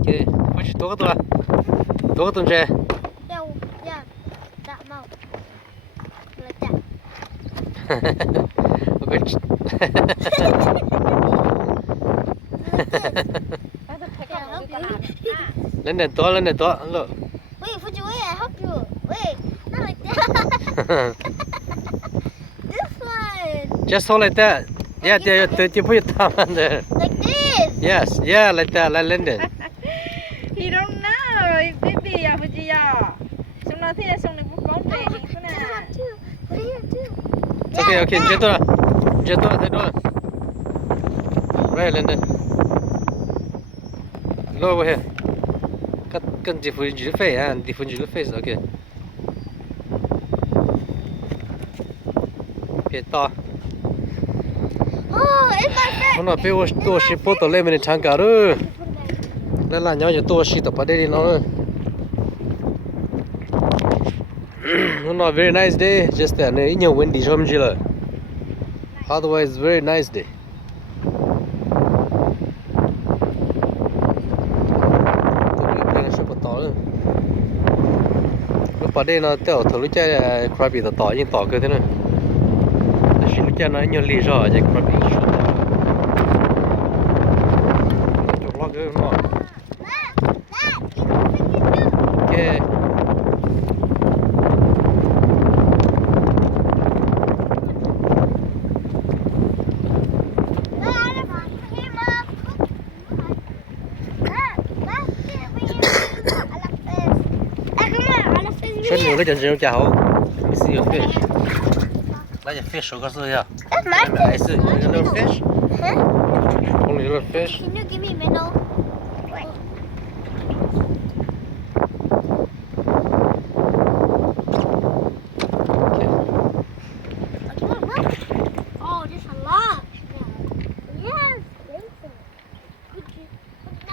Okay, push toa toa. Toa toa je. Yeah, yeah, that mouth. Like that. Okay. Lên đèn toa, look. Wait, Fuji, wait, I help you. Wait, not like that. This one. Just hold like that. Yeah, you put your thumb on there. Like this. Yes, yeah, like that, like Lyndon. He don't know. Baby, ya Fuji ya. Xong nó thế xong nó bóng về hình thế I nào. have two. Put it here too. Okay, okay, Yeah, chết toa. Right, Lyndon. Look over here. Cần chỉ phụ chữ face à, chỉ phụ chữ face, okay. Okay, to. Oh, it's my friend. Hôm nay bé tôi ship bottle lên mình trang cả rồi. Nên là nhau tôi ship tập đây đi nó. Hôm nay very nice day, just that này nhiều windy cho mình chỉ là. Otherwise very nice day. Tôi bị lên ship bottle rồi. Lúc đây nó theo thằng lúc chơi crappy tỏ nhưng tỏ cơ thế này. Chỉ lúc chơi nó nhiều lý do chơi crappy. Okay. Chân nhiều lấy chân chân chào. You see your fish. Lấy your fish, có sao vậy? That's my I fish. see. You know fish? Huh? Only little fish.